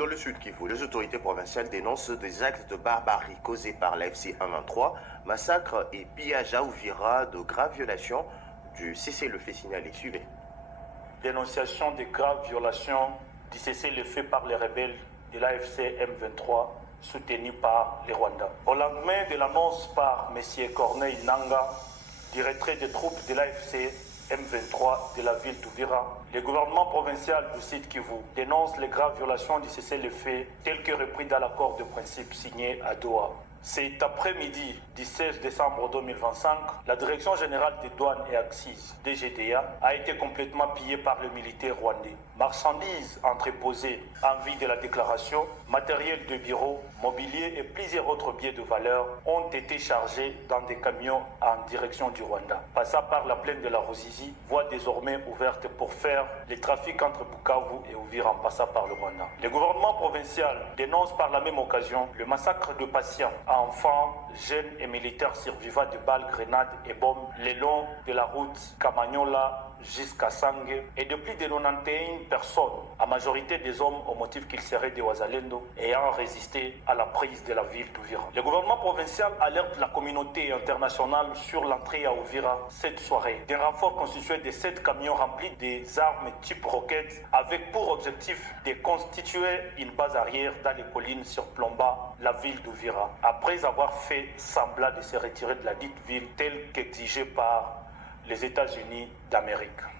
Dans le sud Kivu, les autorités provinciales dénoncent des actes de barbarie causés par l'AFC 123, massacres et pillages à Uvira, de graves violations du cessez-le-feu signalé. Suivez. Dénonciation des graves violations du cessez-le-feu par les rebelles de l'AFC M23 soutenus par les Rwandais. Au lendemain de l'annonce par M. Corneille Nanga du retrait des troupes de l'AFC M23 de la ville d'Uvira, le gouvernement provincial du Sud Kivu dénonce les graves violations du cessez-le-feu telles que repris dans l'accord de principe signé à Doha. Cet après-midi du 16 décembre 2025, la Direction générale des douanes et axes DGDA a été complètement pillée par le militaire rwandais. Marchandises entreposées en vue de la déclaration, matériel de bureau, mobilier et plusieurs autres biens de valeur ont été chargés dans des camions en direction du Rwanda. Passant par la plaine de la Ruzizi, voie désormais ouverte pour faire le trafic entre Bukavu et Uvira en passant par le Rwanda. Le gouvernement provincial dénonce par la même occasion le massacre de patients, enfants, jeunes et militaires survivants de balles, grenades et bombes le long de la route Kamanyola jusqu'à Sangue et de plus de 91 personnes, à majorité des hommes au motif qu'ils seraient des Wazalendo ayant résisté à la prise de la ville d'Uvira. Le gouvernement provincial alerte la communauté internationale sur l'entrée à Uvira cette soirée. Des renforts constitués de 7 camions remplis des armes type roquettes avec pour objectif de constituer une base arrière dans les collines surplombant la ville d'Uvira après avoir fait semblant de se retirer de la dite ville telle qu'exigée par les États-Unis d'Amérique.